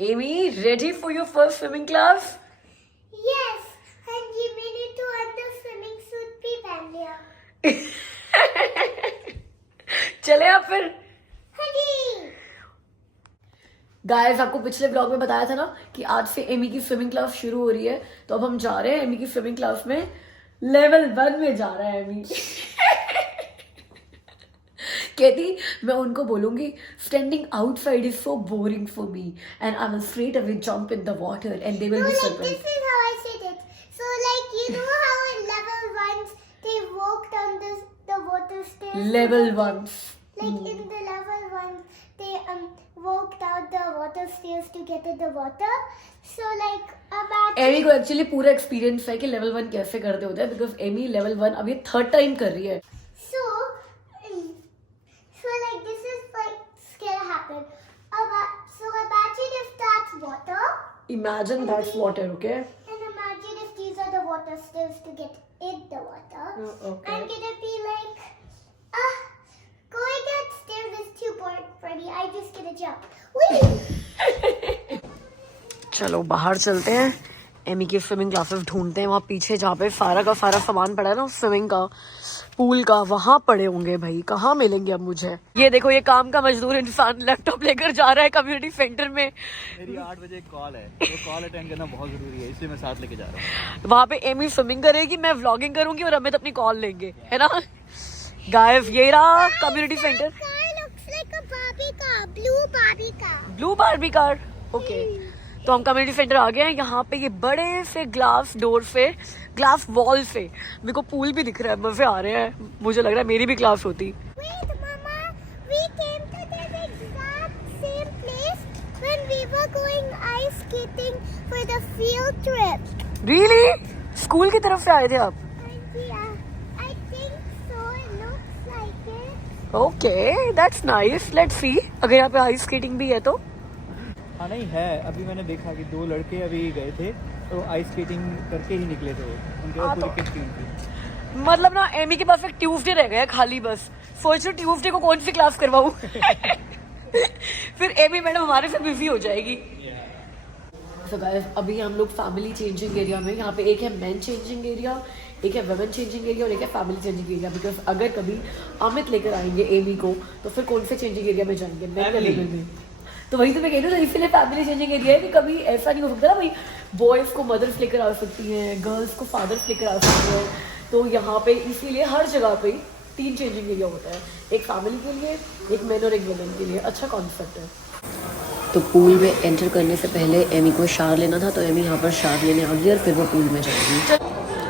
Amy, ready for your first swimming class? Yes, and ये मैंने तो अंदर स्विमिंग सूट भी पहन लिया। चले आप फिर। हाँ जी। गाइस, आपको पिछले ब्लॉग में बताया था ना कि आज से एमी की स्विमिंग क्लास शुरू हो रही है, तो अब हम जा रहे हैं एमी की स्विमिंग क्लास में। लेवल 1 में जा रहा है एमी। कहती मैं उनको बोलूंगी standing outside is so boring for me and I will straight away jump in the water and they will be surprised. This is how I said it. So like you know how in level 1 they walked on the water stairs. Level 1. Like in the level 1 they walked out the water stairs to get to the water. So like about Amy को actually पूरा experience है कि level 1 कैसे करते होते हैं, because Amy level 1 अब ये 3rd टाइम कर रही है। So like this is like gonna happen. So imagine if that's water. Imagine that's water, okay? And imagine if these are the water stairs to get in the water. Oh, okay. I'm gonna be like, going upstairs is too boring for me. I'm just gonna jump. Whee! चलो बाहर चलते हैं, Amy की swimming classes ढूंढते हैं। वहाँ पीछे जहाँ पे सारा का सारा सामान पड़ा है ना स्विमिंग का, पूल का, वहाँ पड़े होंगे भाई। कहाँ मिलेंगे अब मुझे? ये देखो, ये काम का मजदूर इंसान लैपटॉप लेकर जा रहा है कम्युनिटी सेंटर में। मेरी 8 बजे एक कॉल है, वो कॉल अटेंड करना बहुत जरूरी है, इसलिए मैं साथ लेके जा रहा हूँ। वहाँ पे एमी स्विमिंग करेगी, मैं व्लॉगिंग करूंगी और अमित अपनी कॉल लेंगे, है ना गाइस? ये रहा community centre. Car looks like a Barbie car, blue Barbie car. Blue Barbie car, okay. तो हम कम्युनिटी सेंटर आ गए हैं। यहाँ पे ये बड़े से ग्लास डोर से, ग्लास वॉल से मेरे को पूल भी दिख रहा है। मजे आ रहे हैं, मुझे लग रहा है मेरी भी क्लास होती। Wait, Mama, we came to this exact same place when we were going ice skating for the field trip. Really? School की तरफ से आए थे आप? Yeah, I think so. It looks like it. Okay, that's nice. Let's see अगर यहाँ पे ice skating भी है तो। हाँ नहीं है, अभी मैंने देखा कि 2 लड़के अभी गए थे तो आइस स्केटिंग करके ही निकले थे वो, उनके हाँ, पास पूरी किट टीम थी। मतलब ना एमी के पास एक ट्यूसडे रह गया खाली, बस सोच रही ट्यूसडे को कौन सी क्लास करवाऊं। फिर एमी मैडम हमारे से बिजी हो जाएगी। So guys, अभी हम लोग फैमिली चेंजिंग एरिया में, यहाँ पे एक है मेन चेंजिंग एरिया, एक है वुमेन चेंजिंग एरिया और एक है फैमिली चेंजिंग एरिया। बिकॉज अगर कभी अमित लेकर आएंगे एमी को तो फिर कौन से चेंजिंग एरिया में जाएंगे? मैं क्या लेंगे? तो वही तो मैं कह रही हूँ, इसीलिए फैमिली चेंजिंग एरिया है कि कभी ऐसा नहीं हो सकता ना भाई, बॉयज़ को मदर्स लेकर आ सकती हैं, गर्ल्स को फादर्स लेकर आ सकती हैं। तो यहाँ पे इसीलिए हर जगह पे 3 चेंजिंग एरिया होता है, एक फैमिली के लिए, एक मेन और एक वुमेन के लिए। अच्छा कॉन्सेप्ट है। तो पूल में एंटर करने से पहले एमी को शावर लेना था, तो एमी यहाँ पर शावर लेने आ गई और फिर वो पूल में जाएगी।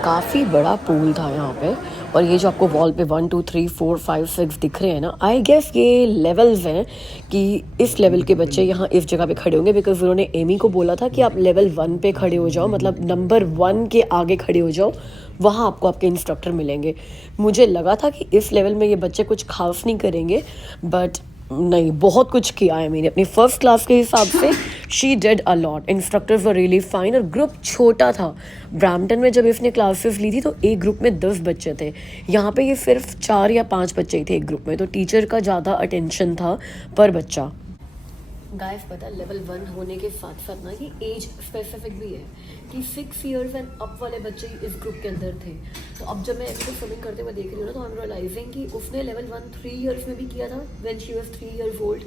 काफ़ी बड़ा पूल था यहाँ पे, और ये जो आपको वॉल पे 1 2 3 4 5 6 दिख रहे हैं ना, आई गेस ये लेवल्स हैं कि इस लेवल के बच्चे यहाँ इस जगह पे खड़े होंगे। बिकॉज उन्होंने एमी को बोला था कि आप लेवल 1 पे खड़े हो जाओ, मतलब नंबर 1 के आगे खड़े हो जाओ, वहाँ आपको आपके इंस्ट्रक्टर मिलेंगे। मुझे लगा था कि इस लेवल में ये बच्चे कुछ खास नहीं करेंगे, बट नहीं, बहुत कुछ किया है मैंने अपनी फर्स्ट क्लास के हिसाब से। She did a lot, instructors were really fine, और ग्रुप छोटा था। ब्रैम्पटन में जब इसने क्लासेस ली थी तो एक ग्रुप में 10 बच्चे थे, यहाँ पे ये सिर्फ 4 या 5 बच्चे ही थे एक ग्रुप में, तो टीचर का ज़्यादा अटेंशन था पर बच्चा। गाइस, पता लेवल 1 होने के साथ साथ ना ये एज स्पेसिफिक भी है कि 6 इयर्स एंड अप वाले बच्चे इस ग्रुप के अंदर थे। तो अब जब मैं इसको स्विमिंग करते हुए देख रही हूँ ना, तो आई एम रियलाइजिंग कि उसने लेवल 1 3 इयर्स में भी किया था, when she was 3 years old.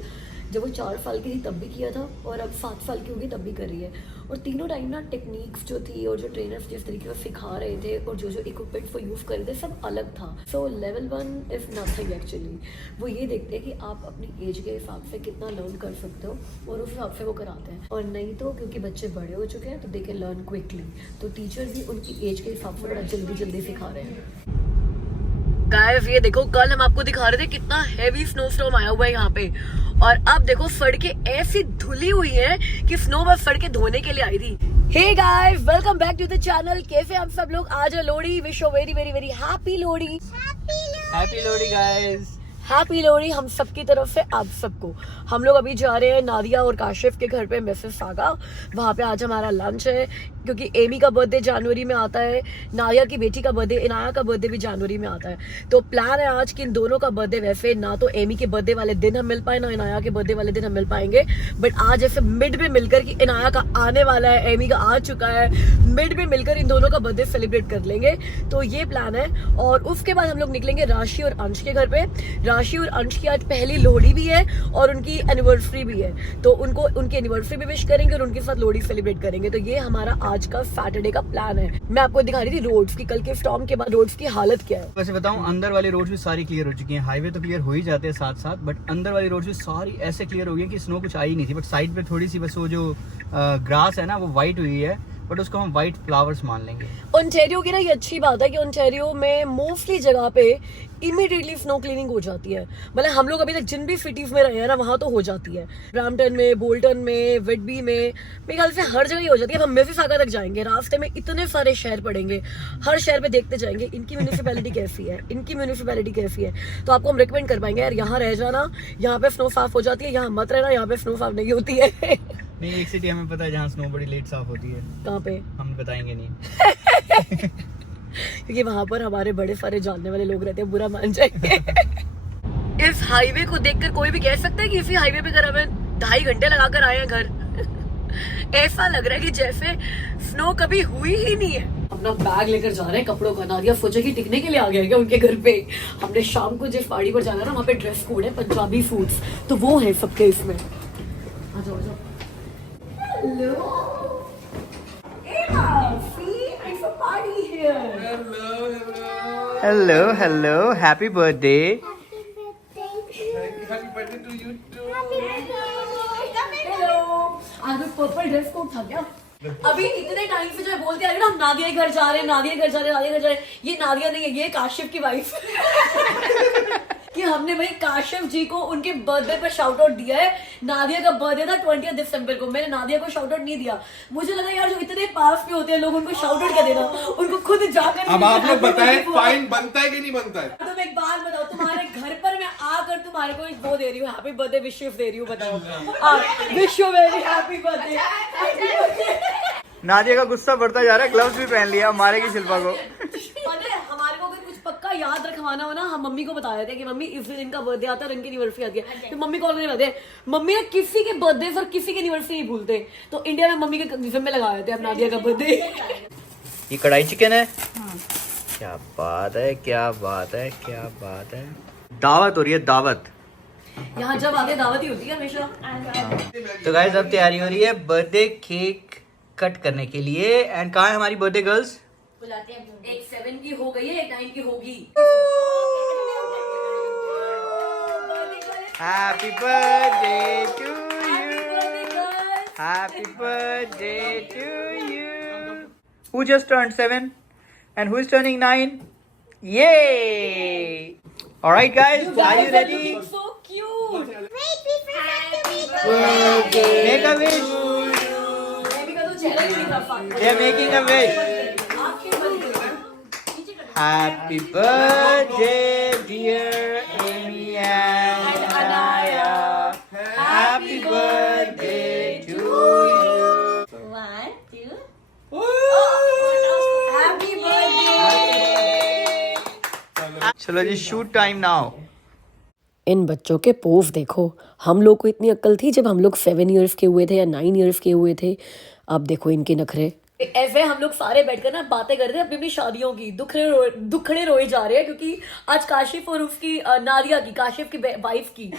जब वो 4 साल की थी तब भी किया था, और अब 7 साल की होगी तब भी कर रही है। और तीनों टाइम ना टेक्निक्स जो थी और जो ट्रेनर्स जिस तरीके से सिखा रहे थे और जो जो इक्विपमेंट वो यूज़ कर रहे थे सब अलग था। सो लेवल 1 इज़ नथिंग एक्चुअली। वो ये देखते हैं कि आप अपनी एज के हिसाब से कितना लर्न कर सकते हो, और उस हिसाब से वो कराते हैं। और नहीं तो क्योंकि बच्चे बड़े हो चुके हैं तो दे कैन लर्न क्विकली, तो टीचर भी उनकी एज के हिसाब से बड़ा जल्दी जल्दी सिखा रहे हैं। गाइस, ये देखो, कल हम आपको दिखा रहे थे कितना हैवी स्नो स्टॉर्म आया हुआ है यहाँ पे, और अब देखो सड़कें ऐसी धुली हुई हैं कि स्नो बस सड़कें धोने के लिए आई थी। Hey guys, welcome back to the channel. कैसे आप सब लोग? आज है Lohri, wish you very very very happy Lohri. Happy Lohri guys. Happy Lohri हम सबकी तरफ से आप सबको। हम लोग अभी जा रहे हैं नादिया और काशिफ के घर पे, मिसेस सागा। वहाँ पे आज हमारा लंच है क्योंकि एमी का बर्थडे जनवरी में आता है, नादिया की बेटी का बर्थडे, इनाया का बर्थडे भी जनवरी में आता है। तो प्लान है आज कि इन दोनों का बर्थडे, वैसे ना तो एमी के बर्थडे वाले दिन हम मिल पाए ना इनाया के बर्थडे वाले दिन हम मिल पाएंगे, बट आज ऐसे मिड में मिलकर कि इनाया का आने वाला है, एमी का आ चुका है, मिड में मिलकर इन दोनों का बर्थडे सेलिब्रेट कर लेंगे। तो ये प्लान है। और उसके बाद हम लोग निकलेंगे राशि और अंश के घर पे। राशि और अंश की आज पहली लोहड़ी भी है और उनकी एनिवर्सरी भी है, तो उनको उनकी एनिवर्सरी भी विश करेंगे और उनके साथ लोहड़ी सेलिब्रेट करेंगे। तो ये हमारा आज का सैटरडे का प्लान है। मैं आपको दिखा रही थी रोड्स की, कल के स्टॉर्म के बाद रोड्स की हालत क्या है। वैसे बताऊं, अंदर वाली रोड्स भी सारी क्लियर हो चुकी हैं। हाईवे तो क्लियर हो ही जाते हैं साथ साथ, बट अंदर वाली रोड्स भी सारी ऐसे क्लियर हो गई कि स्नो कुछ आई नहीं थी। बट साइड पे थोड़ी सी बस वो जो ग्रास है ना वो वाइट हुई है, बट उसको हम वाइट फ्लावर्स मान लेंगे। ओंटारियो की ना ये अच्छी बात है कि ओंटारियो में मोस्टली जगह पे इमीडिएटली स्नो क्लीनिंग हो जाती है। मतलब हम लोग अभी तक जिन भी सिटीज में रहे हैं ना वहाँ तो हो जाती है। ब्रैम्पटन में, बोल्टन में, विडबी में, मेरे ख्याल से हर जगह ही हो जाती है। अब हम मिसिसागा तक जाएंगे, रास्ते में इतने सारे शहर पड़ेंगे, हर शहर में देखते जाएंगे इनकी म्यूनिसिपैलिटी कैसी है, इनकी म्यूनिसिपैलिटी कैसी है। तो आपको हम रिकमेंड कर पाएंगे यार यहाँ रह जाना, यहाँ पे स्नो साफ हो जाती है, यहाँ मत रहना, यहाँ पे स्नो साफ नहीं होती है। नहीं, एक सिटी हमें पता है जहाँ स्नो बड़ी लेट साफ होती है। कहाँ पे? हम बताएंगे नहीं। क्योंकि वहां पर हमारे बड़े सारे जानने वाले लोग रहते हैं, बुरा मान जाएंगे। इस हाईवे को देखकर कोई भी कह सकता है कि इसी हाईवे पे अगर हमें 2.5 घंटे लगाकर आए हैं घर। ऐसा लग रहा है कि जैसे स्नो कभी हुई ही नहीं है। अपना बैग लेकर जा रहे हैं कपड़ों का। नादिया सोचा कि टिकने के लिए आ गया क्या उनके घर पे। हमने शाम को जिस पार्टी पर जाना ना वहाँ पे ड्रेस कोड है पंजाबी सूट्स, तो वो है सबके इसमें। आ जाओ, आ जाओ। Hello hello, happy birthday. Happy birthday to you too. आज पर्पल ड्रेस कोड था क्या? अभी इतने टाइम से जो बोलते आ रहे ना हम नादिया के घर जा रहे हैं, नादिया के घर जा रहे हैं, नादिया के घर जा रहे हैं। ये नादिया नहीं है, ये काशिफ की वाइफ। कि हमने भाई काशिफ जी को उनके बर्थडे पे शाउट आउट दिया है। नादिया का बर्थडे था 20 दिसंबर को, मैंने नादिया को शाउट आउट नहीं दिया। मुझे लगा यार जो इतने पास में होते हैं लोग उनको शाउट आउट कर देना, उनको खुद जाकर। अब आप लोग बताएं फाइन बनता है कि नहीं बनता है। तुम एक बात बताओ, तुम्हारे घर पर मैं आकर तुम्हारे को वो दे रही हूँ, हैप्पी बर्थडे विश दे रही हूँ, बताओ। Wish you very happy birthday. Nadia का गुस्सा बढ़ता जा रहा है, ग्लव्स भी पहन लिया, मारेगी शिल्पा को। हमारे को अगर कुछ पक्का याद रखवाना हो ना, हम मम्मी को बता देते हैं कि मम्मी इस दिन इनका बर्थडे आता है और इनकी एनिवर्सरी आती है, तो मम्मी कॉल करके बताते हैं। मम्मी ना किसी के बर्थडे और किसी की एनिवर्सरी नहीं भूलते, तो इंडिया में मम्मी के जिम्मे लगा देते हैं अब नादिया का बर्थडे। ये कढ़ाई चिकन है। क्या बात है, क्या बात है, क्या बात है। दावत हो रही है, दावत। यहाँ जब आगे दावत ही होती है हमेशा। तो गाइस अब तैयारी हो रही है बर्थडे केक कट करने के लिए। एंड कहाँ है हमारी बर्थडे गर्ल्स? एक 7 की हो गई है, एक 9 की होगी। Happy birthday to you, happy birthday to you. Who just turned 7 and who is turning 9? Yay! All right, guys, are you ready? So cute. Wait, we forgot to make Make a wish. They are making a wish. Happy birthday, dear Amy and Anaya. Happy birthday to you. 1, 2. Happy birthday. चलो जी, shoot time now. इन बच्चों के pose देखो। हम लोग को इतनी अक्ल थी जब हम लोग 7 इयर्स के हुए थे या 9 इयर्स के हुए थे। अब देखो इनके नखरे। ऐसे हम लोग सारे बैठकर ना बातें कर रहे थे अपनी अपनी शादियों की, दुखड़े रोए जा रहे हैं क्योंकि आज काशिफ और उसकी नादिया की, काशिफ की वाइफ की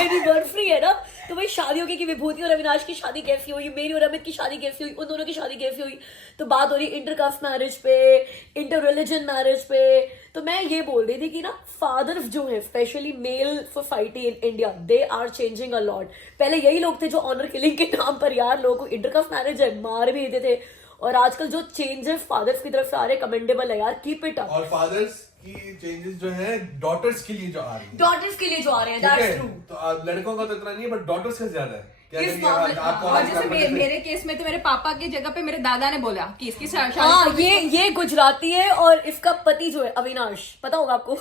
एनिवर्सरी है ना। तो भाई शादियों की विभूति और अविनाश की शादी कैसी हुई, मेरी और अमित की शादी कैसी हुई, उन दोनों की शादी कैसी हुई। तो बात हो रही इंटरकास्ट मैरिज पे, इंटर रिलीजन मैरिज पे। तो मैं ये बोल रही थी कि ना फादर्स जो है specially male society in India, they are changing a lot. पहले यही लोग थे जो ऑनर किलिंग के नाम पर यार लोगों को इंटरकास्ट मैरिज है मार भी देते थे, और आजकल जो चेंजेस फादर्स की तरफ से आ रहे कमेंडेबल है यार, कीप इट अप। और फादर्स कि चेंजेस जो है डॉटर्स के लिए जो आ रही है, डॉटर्स के लिए जो आ रहे हैं, ठीक दैट्स है? ट्रू। तो लड़कों का तो इतना नहीं है, बट डॉटर्स का ज्यादा है। क्या इस करेंगे मामले- आपको और जैसे मेरे केस में तो मेरे पापा की जगह पे मेरे दादा ने बोला कि इसकी शादी हाँ, ये गुजराती है और इसका पति जो है अविनाश, पता होगा आपको।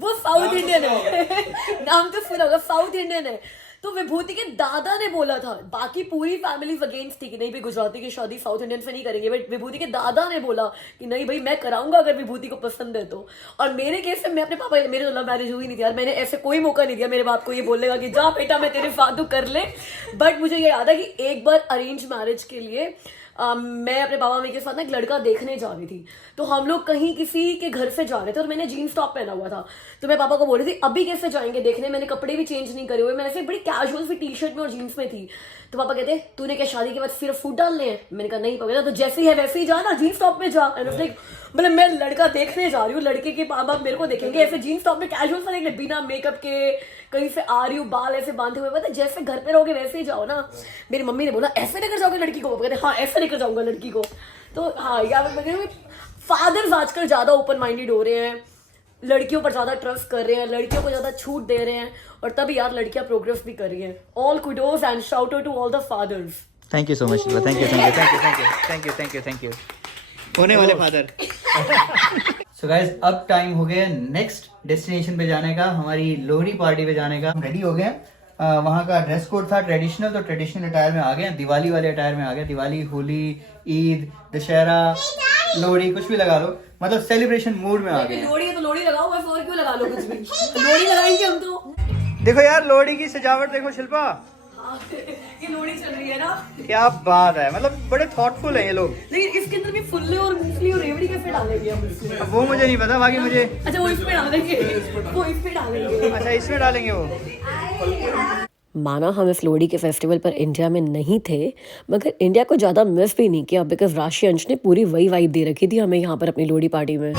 वो साउथ इंडियन है। नाम तो सुना होगा, साउथ इंडियन है। तो विभूति के दादा ने बोला था, बाकी पूरी फैमिली अगेंस्ट थी कि नहीं भाई गुजराती की शादी साउथ इंडियन से नहीं करेंगे, बट विभूति के दादा ने बोला कि नहीं भाई मैं कराऊंगा अगर विभूति को पसंद है तो। और मेरे केस में मैं अपने पापा, मेरे लव मैरिज हुई नहीं थी यार, मैंने ऐसे कोई मौका नहीं दिया मेरे बाप को ये बोलने का कि जा बेटा मैं तेरे साथ तू कर ले। बट मुझे ये याद है कि एक बार अरेंज मैरिज के लिए मैं अपने बाबा मम्मी के साथ ना एक लड़का देखने जा रही थी। तो हम लोग कहीं किसी के घर से जा रहे थे और मैंने जीन्स टॉप पहना हुआ था। तो मैं पापा को बोल रही थी अभी कैसे जाएंगे देखने, मैंने कपड़े भी चेंज नहीं करे हुए, मैं ऐसे बड़ी कैजुअल सी टी शर्ट में और जीन्स में थी। तो पापा कहते तूने क्या शादी के बाद सिर्फ फूट डालने हैं? मैंने कहा नहीं पापा, तो जैसे ही है वैसे ही जा ना, जीन्स टॉप में जा। मतलब मैं लड़का देखने जा रही हूँ, लड़के के माँ बाप मेरे को देखेंगे ऐसे जीन्स टॉप में कैजुअल सा देख, बिना मेकअप के कहीं से आ रही हूँ, बाल ऐसे बांधे हुए, पता जैसे घर पे रहोगे वैसे ही जाओ ना। मेरी मम्मी ने बोला ऐसे लेकर जाओगे लड़की को? कहते हाँ ऐसे लेकर जाऊंगा लड़की को। तो हाँ यार फादर्स आजकल ज्यादा ओपन माइंडेड हो रहे हैं, लड़कियों पर ज्यादा ट्रस्ट कर रहे हैं, लड़कियों को ज्यादा छूट दे रहे हैं, और तभी यार लड़कियां प्रोग्रेस भी कर रही हैं। All kudos and shout out to all the fathers. Thank you so much, thank you thank you thank you thank you thank you thank you thank you होने वाले फादर। सो गाइस अब time हो गया next destination पे जाने का, हमारी Lohri party पे जाने का। हम रेडी हो गए हैं, वहाँ का ड्रेस कोड था ट्रेडिशनल, तो ट्रेडिशनल अटायर में आ गए, दिवाली वाले अटायर में आ गए। दिवाली, होली, ईद, दशहरा, लोहड़ी कुछ भी लगा लो, मतलब सेलिब्रेशन मूड में आ गए। लोहड़ी है तो लोहड़ी लगाओ, बस और क्यों लगा लो कुछ भी। लोहड़ी लगाएंगे हम तो। देखो यार लोहड़ी की सजावट देखो शिल्पा, हाँ, ये लोहड़ी चल रही है ना। क्या बात है, मतलब बड़े थॉटफुल हैं ये लोग। लेकिन इसके अंदर भी फुल्ले और मूंगफली और रेवड़ी कैसे डालेंगे हम इसमें? अब वो मुझे नहीं पता, बाकी मुझे अच्छा वो इसमें डालेंगे, वो इसमें डालेंगे। अच्छा इसमें डालेंगे वो। माना हम इस लोहड़ी के फेस्टिवल पर इंडिया में नहीं थे, मगर इंडिया को ज़्यादा मिस भी नहीं किया, बिकॉज राशि अंश ने पूरी वही वाइब दे रखी थी हमें यहाँ पर अपनी लोहड़ी पार्टी में।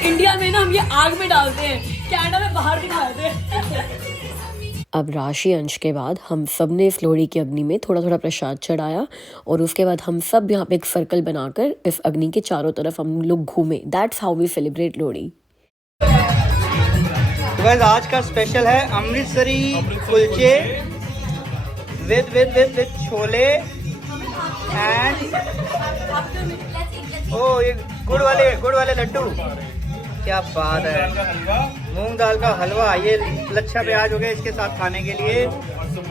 इंडिया में ना हम ये आग में डालते हैं, कनाडा में बाहर दिखाते हैं। अब राशि अंश के बाद हम सब ने इस लोहड़ी की अग्नि में थोड़ा थोड़ा प्रसाद चढ़ाया, और उसके बाद हम सब यहाँ पे एक सर्कल बनाकर इस अग्नि के चारों तरफ हम लोग घूमे। That's how we celebrate Lohri. तो गाइस आज का स्पेशल है अमृतसरी कुलचे विद छोले एंड ओ ये गुड़ वाले लड्डू, क्या बात है। मूंग दाल का हलवा, ये लच्छा प्याज हो गया इसके साथ खाने के लिए,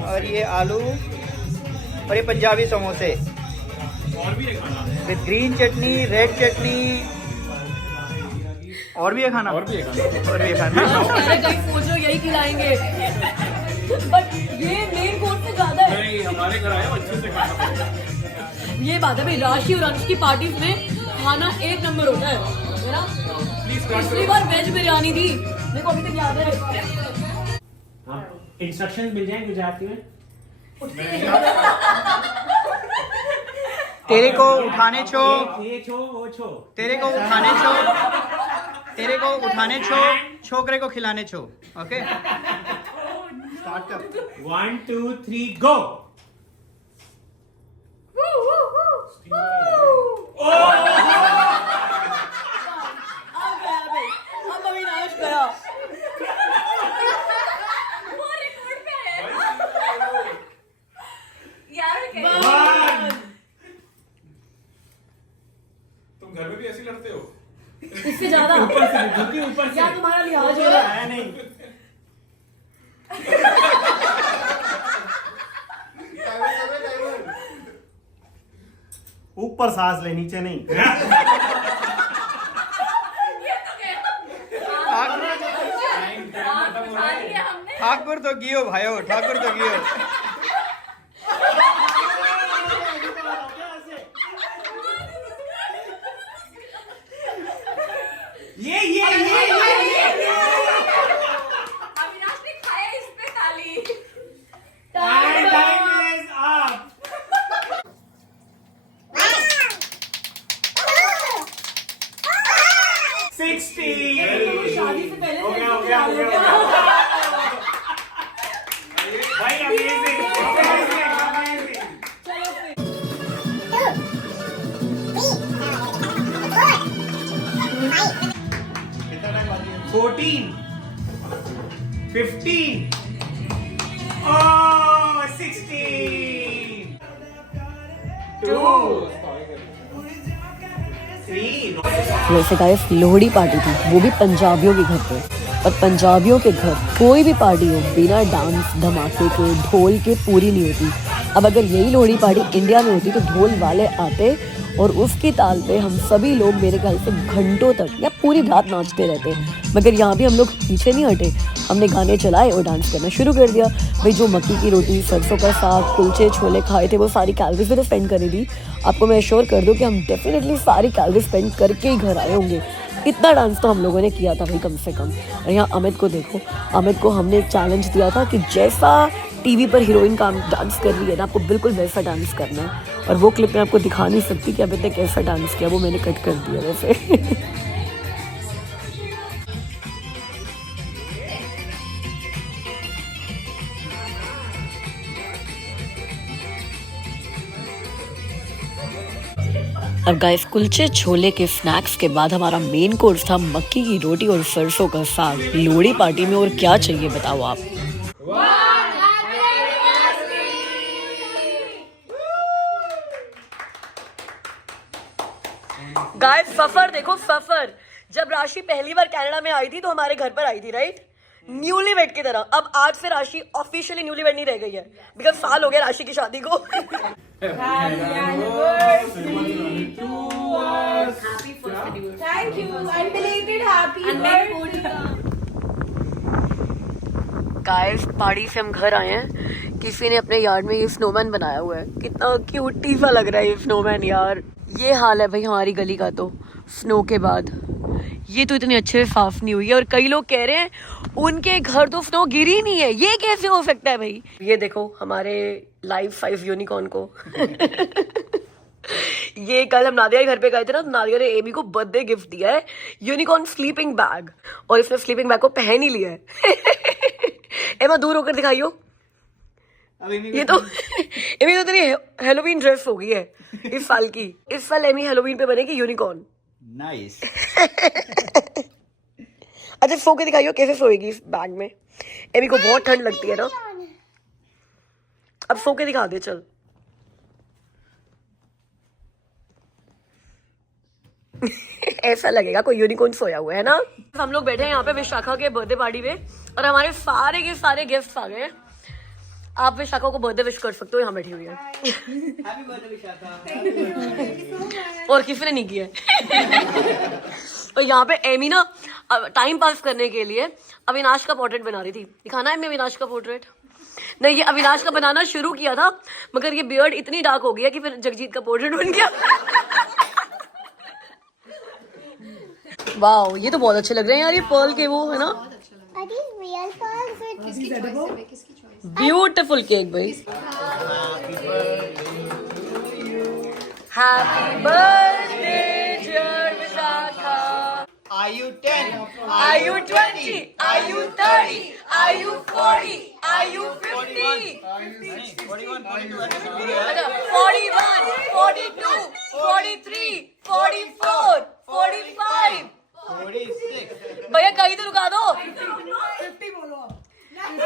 और ये आलू, और ये पंजाबी समोसे विद ग्रीन चटनी, रेड चटनी, और भी है खाना, और भी है खाना। कहीं सोच रहे हो यही खिलाएंगे, बट ये मेन कोर्स से ज्यादा है। नहीं हमारे घर आए अच्छे से खाना पड़ेगा। ये बात है भाई, राशि और अंश की पार्टी में खाना एक नंबर होता है ना। पिछली बार वेज बिरयानी थी, मेरे को अभी तक याद है। इंस्ट्रक्शंस मिल जाएंगे गुजराती में। तेरे को उठाने छो, ये छो वो छो, तेरे को उठाने छो, तेरे को उठाने छो, छोकरे को खिलाने छो। ओके स्टार्ट कर। 1 2 3 गो। अब अविनाश गया। तुम घर में भी ऐसे लड़ते हो? इससे ज्यादा ऊपर से क्या तुम्हारा लिहाज हो रहा है? आया नहीं। ऊपर सांस ले, नीचे नहीं। ठाकुर तो गियो भाइयों, ठाकुर तो गियो। ये अविनाश ने खाया इस पे ताली। टाइम 16 शादी से पहले हो गया, हो गया, हो गया, हो गया। भाई amazing, amazing, amazing। कितना टाइम बाकी है? 14 15 Oh, 16 2 3 वैसे गाइस लोहड़ी पार्टी थी, वो भी पंजाबियों के घर पे। और पंजाबियों के घर कोई भी पार्टी हो बिना डांस धमाके के ढोल के पूरी नहीं होती। अब अगर यही लोहड़ी पार्टी इंडिया में होती तो ढोल वाले आते और उसकी ताल पे हम सभी लोग मेरे ख्याल से घंटों तक या पूरी रात नाचते रहते। मगर यहाँ भी हम लोग पीछे नहीं हटे, हमने गाने चलाए और डांस करना शुरू कर दिया। भाई जो मक्की की रोटी, सरसों का साग, कुलचे छोले खाए थे वो सारी कैलोरीज भी तो स्पेंड करी थी। आपको मैं एश्योर कर दूँ कि हम डेफिनेटली सारी कैलोरीज स्पेंड करके ही घर आए होंगे। इतना डांस तो हम लोगों ने किया था भाई कम से कम। और यहाँ अमित को देखो, अमित को हमने एक चैलेंज दिया था कि जैसा टीवी पर हीरोइन का डांस कर रही है ना, आपको बिल्कुल वैसा डांस करना है। और वो क्लिप मैं आपको दिखा नहीं सकती कि अमित ने कैसा डांस किया, वो मैंने कट कर दिया वैसे। और गाइस कुलचे छोले के स्नैक्स के बाद हमारा मेन कोर्स था मक्की की रोटी और सरसों का साग। लोहड़ी पार्टी में और क्या चाहिए बताओ आप। गाइस सफर देखो, सफर जब राशि पहली बार कनाडा में आई थी तो हमारे घर पर आई थी, राइट, न्यूलीवेड की तरह। अब आज से राशि ऑफिशियली न्यूलीवेड नहीं रह गई है, बिकॉज साल हो गया राशि की शादी को। Thank you and belated happy birthday। Guys party से हम घर आए हैं, किसी ने अपने यार्ड में ये स्नोमैन बनाया हुआ है, कितना क्यूटी सा लग रहा है ये स्नोमैन यार। ये हाल है भाई हमारी गली का तो स्नो के बाद। ये तो इतने अच्छे से साफ नहीं हुई है और कई लोग कह रहे हैं उनके घर तो स्नो गिरी नहीं है। ये कैसे हो सकता है भाई? ये देखो हमारे लाइव 5 यूनिकॉर्न को। ये कल हम नादिया के घर पे गए थे ना, तो नादिया ने एमी को बर्थडे गिफ्ट दिया है यूनिकॉर्न स्लीपिंग बैग, और इसने स्लीपिंग बैग को पहन ही लिया है। एमा दूर होकर दिखाइयो, ये तो एमी तो तेरी हेलोवीन ड्रेस हो गई है इस साल की। इस साल एमी हेलोवीन पे बनेगी यूनिकॉर्न। नाइस। अच्छा सो के दिखाइयो कैसे सोएगी इस बैग में। एमी को बहुत ठंड लगती है ना, अब सो के दिखा दे चल। ऐसा लगेगा कोई यूनिकॉर्न सोया हुआ है ना। हम लोग बैठे हैं यहाँ पे विशाखा के बर्थडे पार्टी में और हमारे सारे के सारे गेस्ट्स आ गए हैं। आप विशाखा को बर्थडे विश कर सकते हो, यहाँ बैठी हुई है। Happy birthday Vishakha. और किसी ने नहीं किया है। और यहाँ पे एमी ना टाइम पास करने के लिए अविनाश का पोर्ट्रेट बना रही थी। दिखाना है मैं अविनाश का पोर्ट्रेट? नहीं, ये अविनाश का बनाना शुरू किया था मगर ये बियर्ड इतनी डार्क हो गया कि फिर जगजीत का पोर्ट्रेट बन गया। वाओ ये तो बहुत अच्छे लग रहे हैं यार, ये पर्ल के वो है ना, Are these real pearls or beautiful cake भाई। Happy birthday dear Vishakha. Are you 10? Are you 20? Are you 30? Are you 40? Are you 50? 41, 42, 41, 42, 43, 44, 45। 46। भैया कहीं तो रुका दो। 50 बोलो अब। 50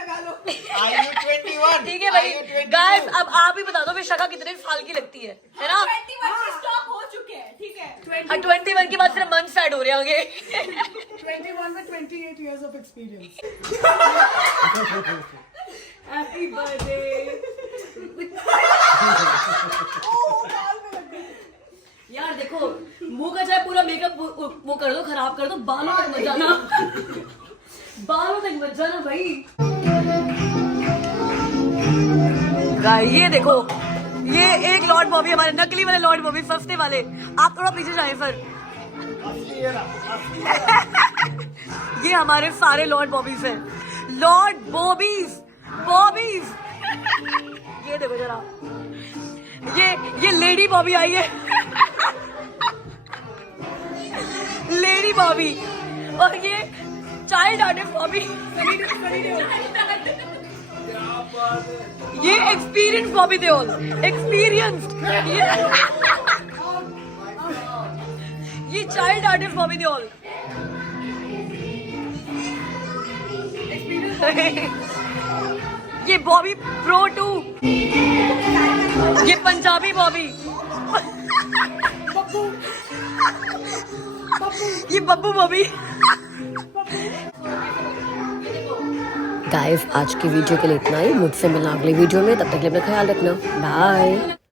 लगा लो। Are you 21? ठीक है भाई गाइस, अब आप ही बता दो विशाखा कितने साल की लगती है ना? 21 से स्टॉप हो चुके हैं, ठीक है। 21 के बाद फिर मंथ सेट हो रहे होंगे। 21 में 28 years of experience. Happy birthday. यार देखो मुंह का चाहे पूरा मेकअप वो कर दो, खराब कर दो, बालों तक मत जाना। बालों तक मत जाना भाई। ये देखो ये एक लॉर्ड बॉबी, हमारे नकली वाले लॉर्ड बॉबी, सस्ते वाले। आप थोड़ा पीछे जाएं सर। ये हमारे सारे लॉर्ड बॉबीज हैं, लॉर्ड बॉबीज बॉबीज। ये देखो जरा, ये लेडी बॉबी आई है। बॉबी और ये चाइल्ड आर्टिस्ट बॉबी, ये एक्सपीरियंस बॉबी देओल, एक्सपीरियंस्ड, ये चाइल्ड आर्टिस्ट बॉबी देओल। ये बॉबी प्रो 2, ये पंजाबी बॉबी, ये बब्बू बॉबी। गाइस आज की वीडियो के लिए इतना ही, मुझसे मिलना अगली वीडियो में, तब तक के लिए अपना ख्याल रखना, बाय।